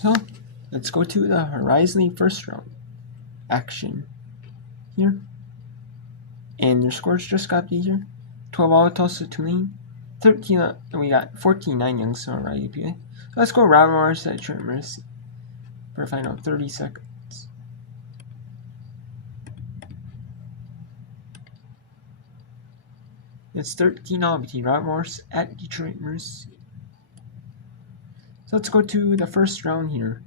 So, let's go to the Horizon League first round action here. And your scores just got easier. 12 Tulsa Tulane. 13, we got 14-9 Youngstown IUPUI. So let's go Ravenmars at Trent Mercy for a final 30 seconds. It's 13-0 between Ravenmars at Detroit Mercy. So let's go to the first round here.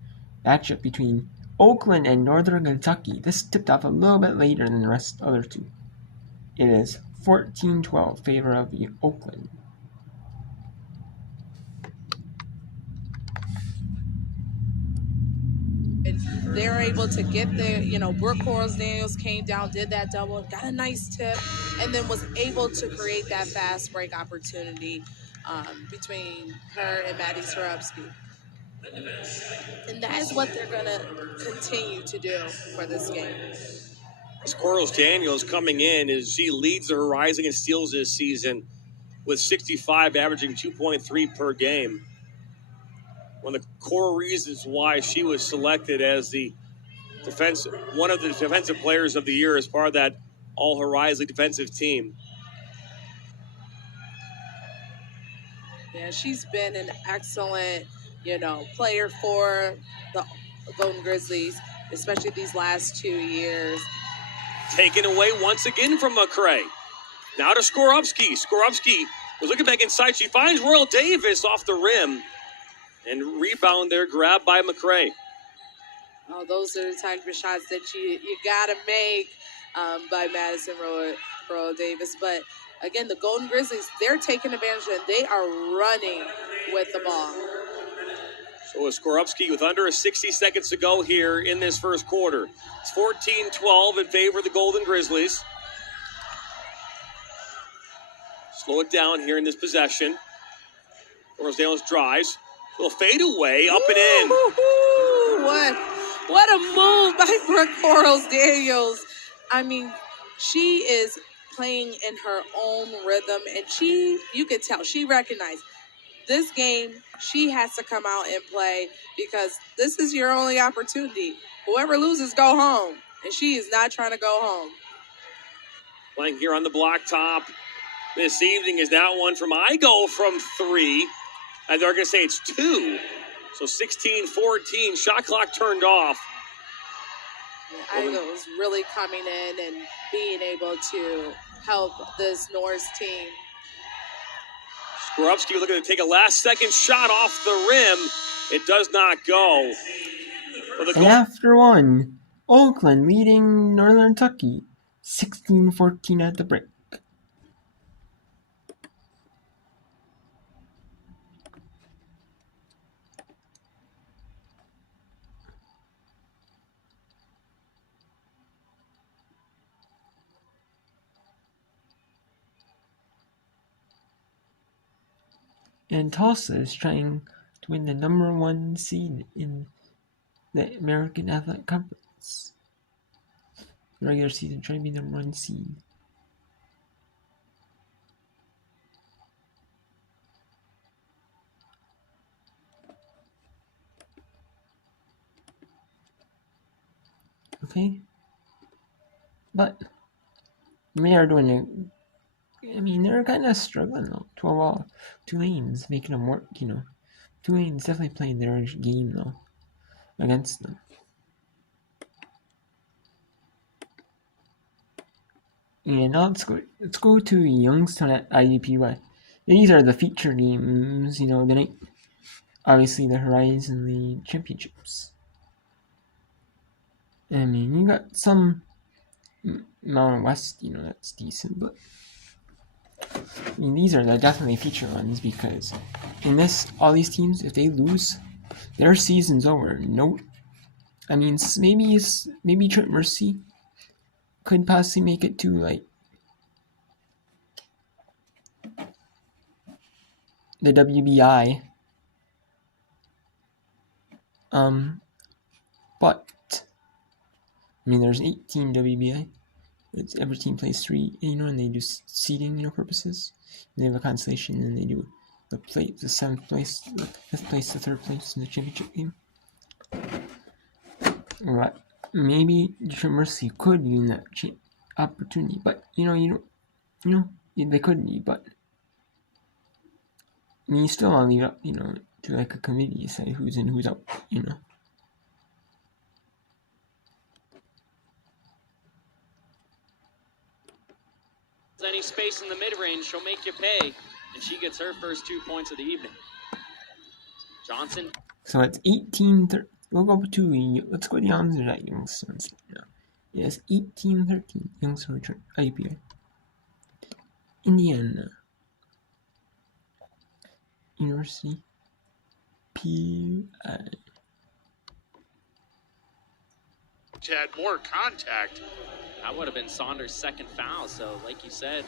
Matchup between Oakland and Northern Kentucky. This tipped off a little bit later than the rest other two. It is 14-12 favor of the Oakland. They're able to get there. Brooke Quarles-Daniels came down, did that double, got a nice tip, and then was able to create that fast break opportunity between her and Maddie Swarovski. And that is what they're going to continue to do for this game. Quarles-Daniels coming in as she leads the Horizon in steals this season with 65, averaging 2.3 per game. One of the core reasons why she was selected as one of the defensive players of the year as part of that all-Horizon defensive team. Yeah, she's been an excellent, player for the Golden Grizzlies, especially these last 2 years. Taken away once again from McCray. Now to Skorupski. Skorupski was looking back inside. She finds Royal Davis off the rim. And rebound there, grabbed by McCray. Oh, those are the type of shots that you got to make by Madison Royal Davis. But, again, the Golden Grizzlies, they're taking advantage and they are running with the ball. So is Skorupski with under 60 seconds to go here in this first quarter. It's 14-12 in favor of the Golden Grizzlies. Slow it down here in this possession. Quarles-Daniels drives. Little fade away, up and in. What a move by Brooke Quarles-Daniels. I mean, she is playing in her own rhythm, and you could tell, she recognized this game, she has to come out and play because this is your only opportunity. Whoever loses, go home. And she is not trying to go home. Playing here on the block top this evening is that one from Igo from 3. And they're going to say it's 2. So 16-14. Shot clock turned off. Yeah, Igo was really coming in and being able to help this Norse team. Skorupski looking to take a last-second shot off the rim. It does not go. And after one, Oakland leading Northern Kentucky 16-14 at the break. And Tulsa is trying to win the number 1 seed in the American Athletic Conference. Regular season, trying to be number 1 seed. Okay. But they are doing it. I mean, they're kind of struggling though. 12-all. Tulane's making them work, Tulane's definitely playing their game though against them. And now let's go to Youngstown at IUPUI. These are the feature games, the night. Obviously, the Horizon League Championships. I mean, you got some Mountain West, that's decent, but I mean, these are definitely feature ones because in all these teams, if they lose, their season's over. No, I mean, maybe Trent Mercy could possibly make it to the WBI. But I mean, there's 18 WBI. Every team plays 3, and they do seeding, purposes. And they have a consolation, and they do the 7th place, the 5th place, the 3rd place in the championship game. But maybe Detroit Mercy could use that opportunity, but you don't, they could be, but I mean, you still want to leave it up, to like a committee to say who's in, who's out. Any space in the mid-range, she'll make you pay, and she gets her first 2 points of the evening. Johnson. So it's 18-13. We'll go to, let's go to the answers at Youngstown now. Yes, 18-13. Youngstown return IUPUI. Indiana University PI. Had more contact. That would have been Saunders' second foul. So, like you said,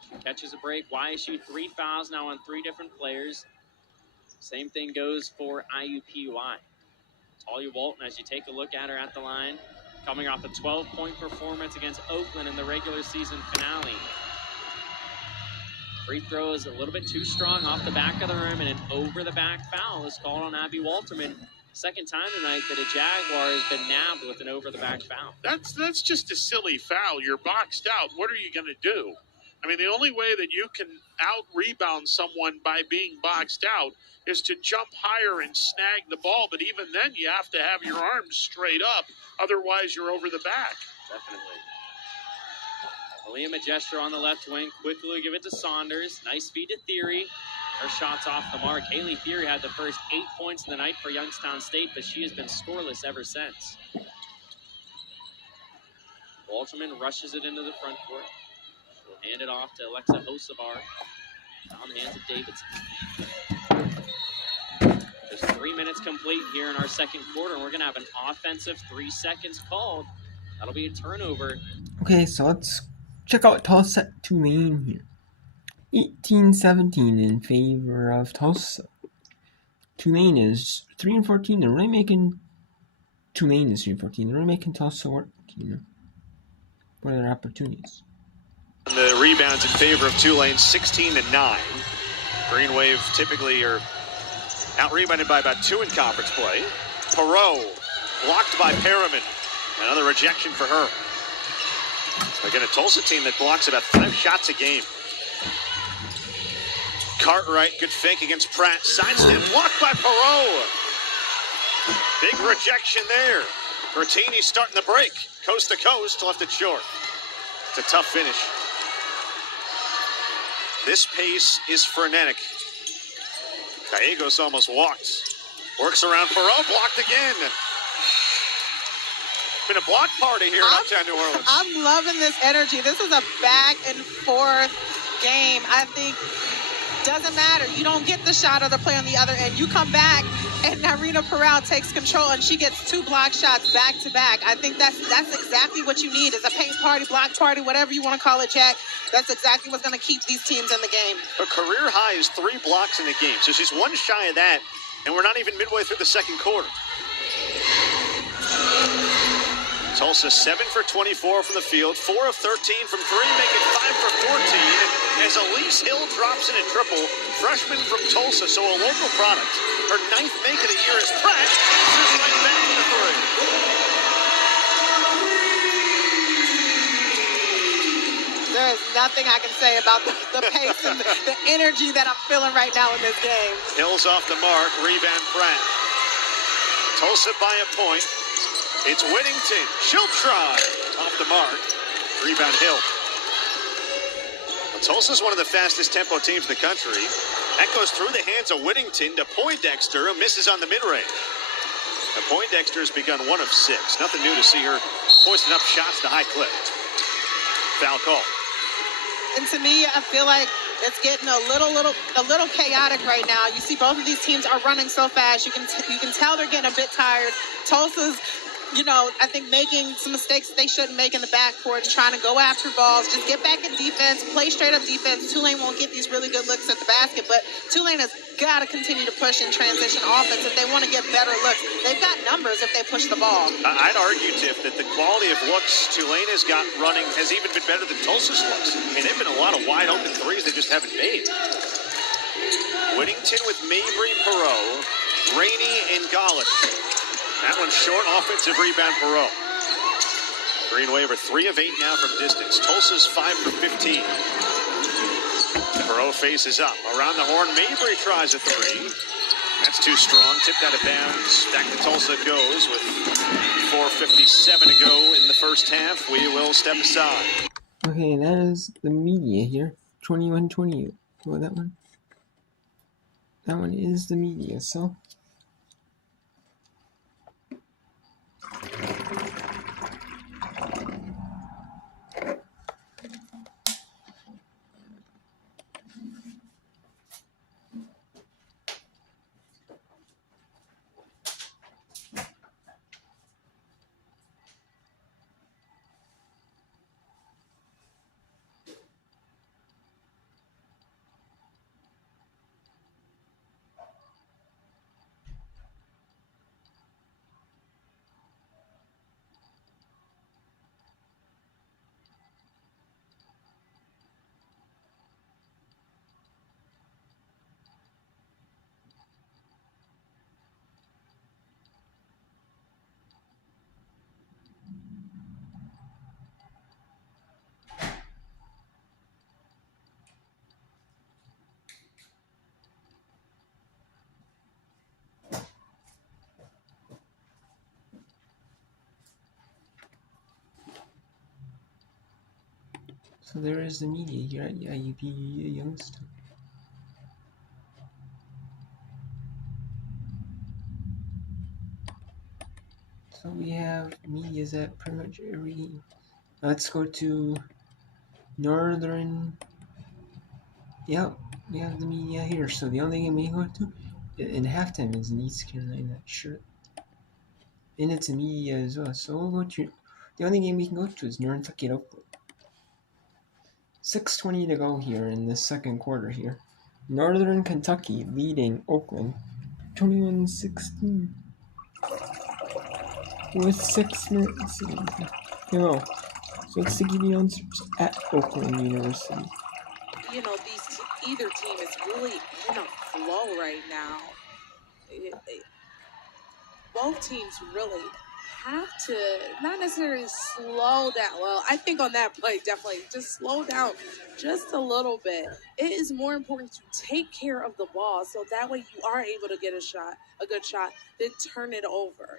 she catches a break. YSU 3 fouls now on 3 different players. Same thing goes for IUPUI. Talia Walton, as you take a look at her at the line, coming off a 12-point performance against Oakland in the regular season finale. Free throw is a little bit too strong off the back of the rim, and an over-the-back foul is called on Abby Walterman. Second time tonight that a Jaguar has been nabbed with an over-the-back foul. That's just a silly foul. You're boxed out. What are you going to do? I mean, the only way that you can out-rebound someone by being boxed out is to jump higher and snag the ball. But even then, you have to have your arms straight up. Otherwise, you're over the back. Definitely. Aaliyah Majestra on the left wing. Quickly give it to Saunders. Nice feed to Theory. Her shot's off the mark. Haley Theory had the first 8 points of the night for Youngstown State, but she has been scoreless ever since. Walterman rushes it into the front court. She'll hand it off to Alexa Hosavar. Down the hands of Davidson. Just 3 minutes complete here in our second quarter, and we're going to have an offensive 3 seconds called. That'll be a turnover. Okay, so let's check out Tulsa Tulane here. 18-17 in favor of Tulsa. Tulane is 3-14. They're really making Tulane is 3-14. They're really making Tulsa work. What are their opportunities? The rebounds in favor of Tulane, 16-9. Green Wave typically are out-rebounded by about 2 in conference play. Perot blocked by Perriman. Another rejection for her. Again, a Tulsa team that blocks about 5 shots a game. Cartwright, good fake against Pratt. Sidestep blocked by Perot. Big rejection there. Bertini starting the break. Coast to coast, left it short. It's a tough finish. This pace is frenetic. Gallegos almost walked. Works around Perot, blocked again. Been a block party here in Uptown New Orleans. I'm loving this energy. This is a back and forth game. I think doesn't matter. You don't get the shot or the play on the other end. You come back and Narina Peral takes control and she gets 2 block shots back to back. I think that's exactly what you need is a paint party, block party, whatever you want to call it, Jack. That's exactly what's going to keep these teams in the game. Her career high is 3 blocks in the game, so she's 1 shy of that, and we're not even midway through the second quarter. Tulsa 7 for 24 from the field, 4 of 13 from 3, making 5 for 14. As Elise Hill drops in a triple, freshman from Tulsa, so a local product. Her 9th make of the year is Pratt. Answers right back to the 3. There is nothing I can say about the pace and the energy that I'm feeling right now in this game. Hill's off the mark, rebound Pratt. Tulsa by a point. It's Whittington. She'll try. Off the mark. Rebound Hill. Well, Tulsa's one of the fastest tempo teams in the country. That goes through the hands of Whittington to Poindexter, who misses on the mid-range. Now, Poindexter has begun 1 of 6. Nothing new to see her hoisting up shots to high clip. Foul call. And to me, I feel like it's getting a little chaotic right now. You see both of these teams are running so fast. You can tell they're getting a bit tired. Tulsa's, I think making some mistakes they shouldn't make in the backcourt and trying to go after balls. Just get back in defense, play straight up defense. Tulane won't get these really good looks at the basket, but Tulane has got to continue to push in transition offense if they want to get better looks. They've got numbers if they push the ball. I'd argue, Tiff, that the quality of looks Tulane has got running has even been better than Tulsa's looks. I mean, they've been a lot of wide open threes they just haven't made. Whittington with Mabry, Perot, Rainey, and Golish. That one's short. Offensive rebound, Perot. Green Wave 3 of 8 now from distance. Tulsa's 5 for 15. Perot faces up. Around the horn, Mabry tries a 3. That's too strong. Tipped out of bounds. Back to Tulsa it goes with 4:57 to go in the first half. We will step aside. Okay, that is the media here. 21-20. Well, that one. That one is the media, so. So there is the media here at IUP Youngstown. So we have medias at pretty much every. Let's go to Northern. Yep, we have the media here. So the only game we go to in halftime is in East Carolina. Sure. And it's a media as well. So we'll go to. The only game we can go to is Northern Kentucky at Oakland. 6:20 to go here in the second quarter here. Northern Kentucky leading Oakland 21-16 with 6 minutes to go. So it's the Gideons at Oakland University. You know, either team is really in a flow right now. Both teams really have to not necessarily slow down. Well, I think on that play, definitely just slow down just a little bit. It is more important to take care of the ball so that way you are able to get a good shot, then turn it over.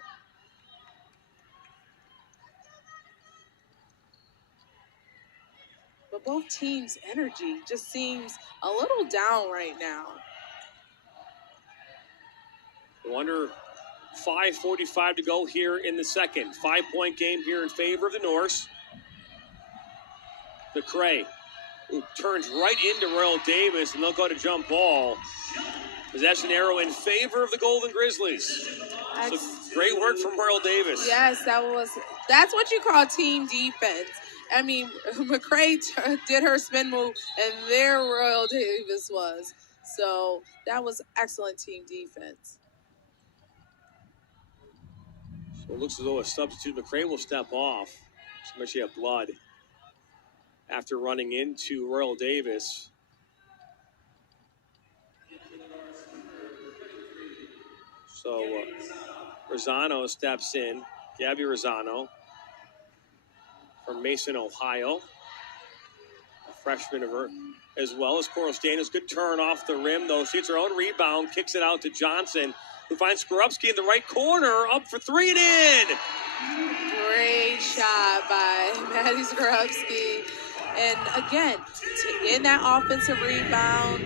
But both teams' energy just seems a little down right now. I wonder. 5:45 to go here in the second. 5-point game here in favor of the Norse. McCray, who turns right into Royal Davis, and they'll go to jump ball. Possession arrow in favor of the Golden Grizzlies. So great work from Royal Davis. Yes, that's what you call team defense. I mean, McCray did her spin move, and there Royal Davis was. So that was excellent team defense. So it looks as though a substitute, McCray, will step off. So much you have blood after running into Royal Davis. So Rosano steps in. Gabby Rosano from Mason, Ohio. A freshman of her, as well as Coral Daniels. Good turn off the rim, though. She gets her own rebound, kicks it out to Johnson, who finds Skorupski in the right corner, up for 3 and in. Great shot by Maddie Skorupski. And again, in that offensive rebound,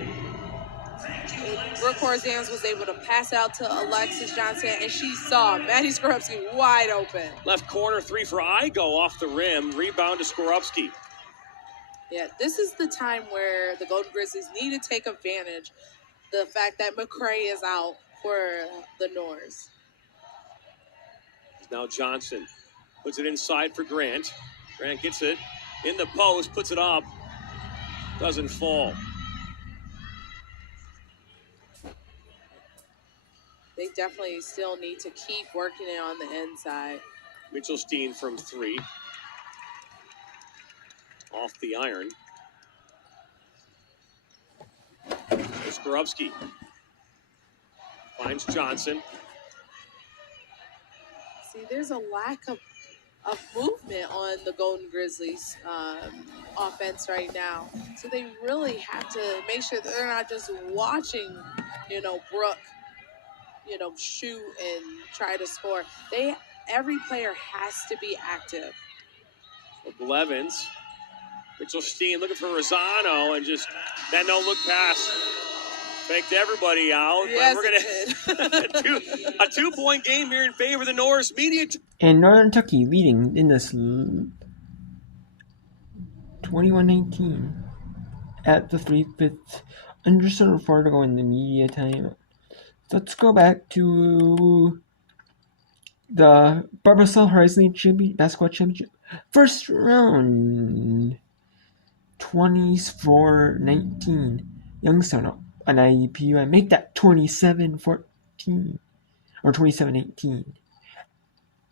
Brooke Horace was able to pass out to Alexis Johnson, and she saw Maddie Skorupski wide open. Left corner 3 for Igo off the rim. Rebound to Skorupski. Yeah, this is the time where the Golden Grizzlies need to take advantage. The fact that McCray is out for the Norse. Now Johnson puts it inside for Grant. Grant gets it in the post, puts it up. Doesn't fall. They definitely still need to keep working it on the inside. Mitchell Steen from 3. Off the iron. Skorupski finds Johnson. See, there's a lack of movement on the Golden Grizzlies offense right now. So they really have to make sure that they're not just watching, Brooke, shoot and try to score. Every player has to be active. Blevins. Mitchell Steen looking for Rosano, and just that no-look pass faked everybody out. Yes, But we're going to a 2-point game here in favor of the Norris Media. And Northern Kentucky leading in this 21-19 at the 3/5. Under 4 to go in the media time. Let's go back to the Barbasol Horizon League Basketball Championship. First round, 24-19. Youngstown up on IUPUI. Make that 27-14 or 27-18.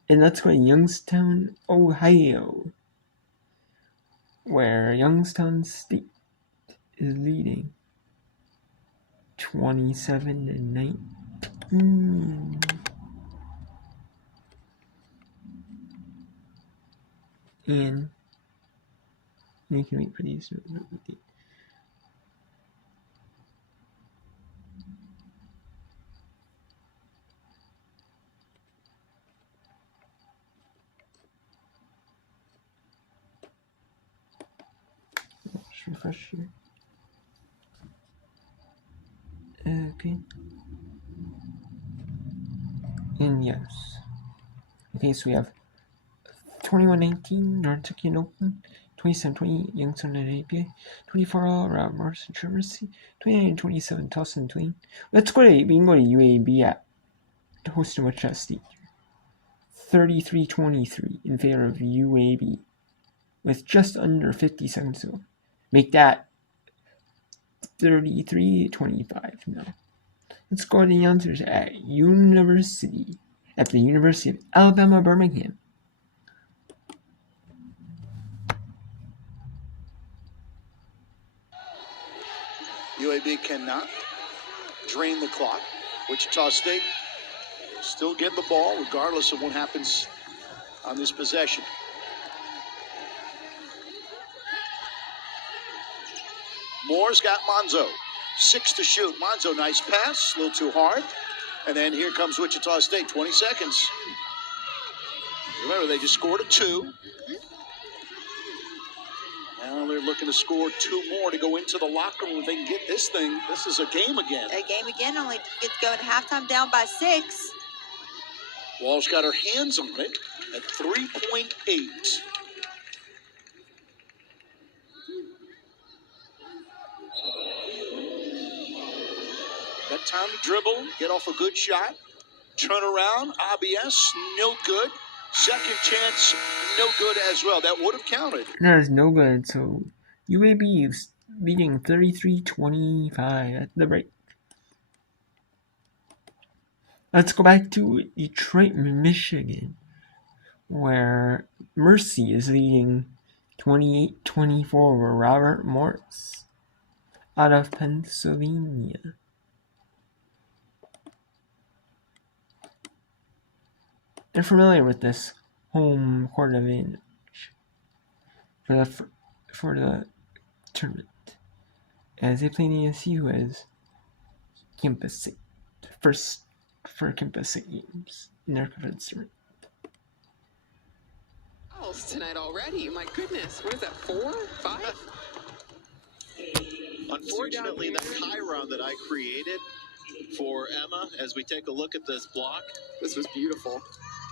And let's go to Youngstown, Ohio, where Youngstown State is leading 27-19. And you can wait for these. Let's refresh here. Okay. And yes. Okay, so we have 21-19 Northern Kentucky and Oakland, 27-20 Youngstown and APA, 24-all Rob Morris and Traversey, 29-27 Tulsa and Tulane. We can go to UAB at hosting Wichita State. 33-23 in favor of UAB with just under 50 seconds to go. Make that 33-25 now. Let's go to the answers at the University of Alabama, Birmingham. UAB cannot drain the clock. Wichita State still get the ball regardless of what happens on this possession. Moore's got Monzo. 6 to shoot. Monzo, nice pass. A little too hard. And then here comes Wichita State. 20 seconds. Remember, they just scored a 2. Now they're looking to score 2 more to go into the locker room. If they can get this thing, this is a game again. A game again, only get to go at halftime down by 6. Walsh got her hands on it at 3.8. Got time to dribble, get off a good shot, turn around, ABS, no good. Second chance, no good as well. That would have counted. That is no good. So UAB is leading 33-25 at the break. Let's go back to Detroit, Michigan, where Mercy is leading 28-24 over Robert Morris out of Pennsylvania. They're familiar with this home court advantage for the tournament, as they play the ASU as Campus State, first for Campus State games in their conference tournament. Tonight already, my goodness, what is that, 4, 5? Unfortunately, the chyron that I created for Emma, as we take a look at this block, This was beautiful.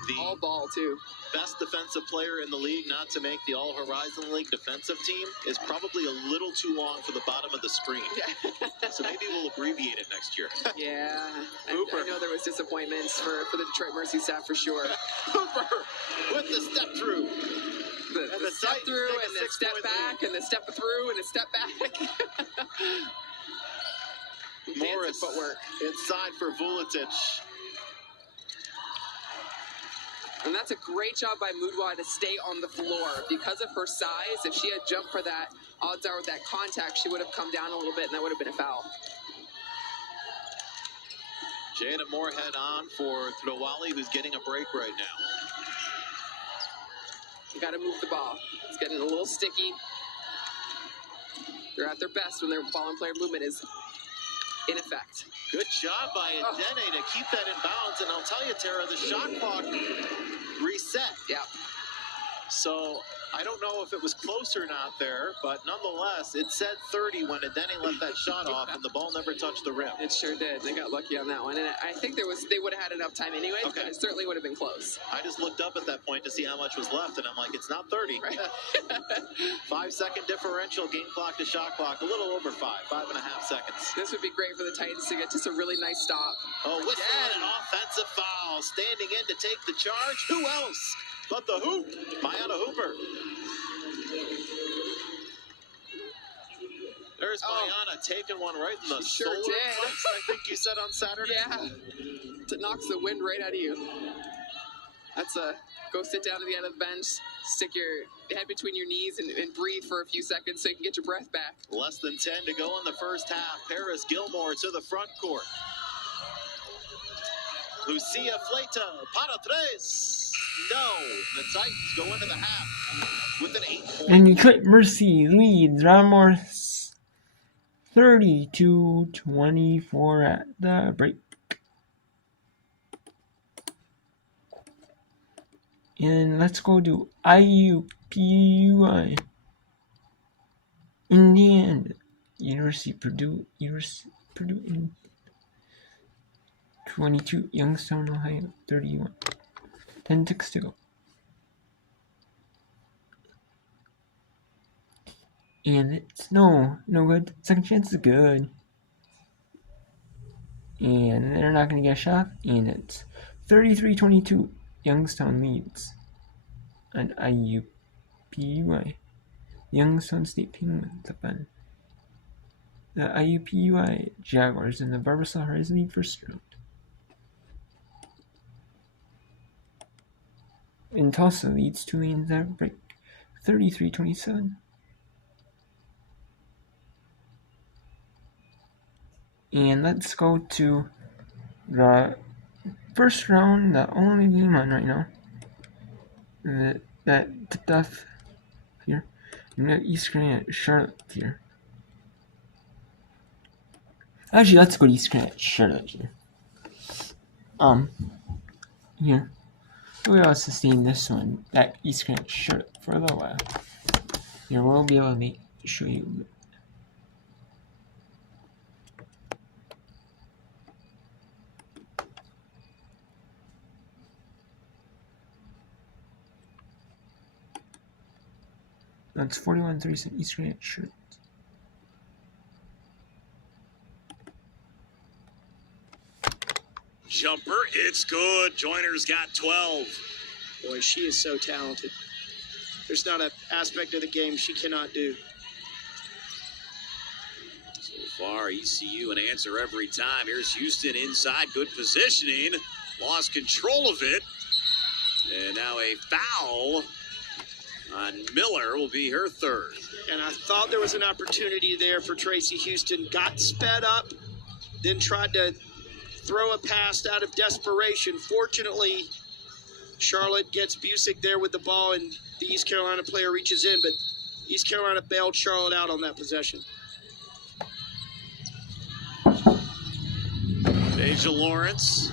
the All ball, too. best defensive player in the league not to make the All-Horizon League defensive team is probably a little too long for the bottom of the screen. So maybe we'll abbreviate it next year. Yeah, I Hooper. know there was disappointments for the Detroit Mercy staff for sure. Hooper with the step through. The And the step Titans through take a and the step 6-point back and the step through and the step back. Morris Fancy footwork. inside for Vuletic. And that's a great job by Mudwa to stay on the floor. Because of her size, if she had jumped for that, odds are with that contact, she would have come down a little bit and that would have been a foul. Jada Moorhead on for Throwali, who's getting a break right now. You got to move the ball. It's getting a little sticky. They're at their best when their ball and player movement is in effect. Good job by Adene to keep that in bounds. And I'll tell you, Tara, the shot clock reset. Yeah. So I don't know if it was close or not there, but nonetheless, it said 30 when Adene let that shot off, and the ball never touched the rim. It sure did. They got lucky on that one. And I think they would have had enough time anyways, Okay. but it certainly would have been close. I just looked up at that point to see how much was left, and I'm like, it's not 30. Right. 5-second differential, game clock to shot clock, a little over 5.5 seconds. This would be great for the Titans to get just a really nice stop. Oh, whistle and an offensive foul. Standing in to take the charge. Who else but the Hoop? Mayana Hooper. There's Mayana taking one right in the Sure solar did. plex, I think you said on Saturday. Yeah. It knocks the wind right out of you. That's go sit down at the end of the bench, stick your head between your knees and breathe for a few seconds so you can get your breath back. Less than 10 to go in the first half. Paris Gilmore to the front court. Lucia Fleta, para tres. No, the Titans go into the half with an 8-point. And Detroit Mercy leads Ramos 30-24 at the break. And let's go to IUPUI. Indiana. University Purdue in 22. Youngstown, Ohio 31. 10 ticks to go. And it's no good. Second chance is good. And they're not going to get a shot. And it's 33-22. Youngstown leads on IUPUI. Youngstown State Penguins up on the IUPUI Jaguars in the Barbasol Horizon League first round. And Tulsa leads Tulane at break 33-27. And let's go to the first round, the only game on right now. That tipped off here. And we got East Granite Charlotte here. Actually, let's go to East Granite Charlotte here. Here. We'll sustain this one at East Granite Charlotte for a little while. Here, we'll be able to show you. That's 41-37 East Granite Charlotte. Jumper, it's good. Joyner's got 12. Boy, she is so talented. There's not an aspect of the game she cannot do. So far, ECU an answer every time. Here's Houston inside, good positioning. Lost control of it. And now a foul on Miller will be her third. And I thought there was an opportunity there for Tracy Houston. Got sped up, then tried to throw a pass out of desperation. Fortunately, Charlotte gets Busick there with the ball, and the East Carolina player reaches in, but East Carolina bailed Charlotte out on that possession. Deja Lawrence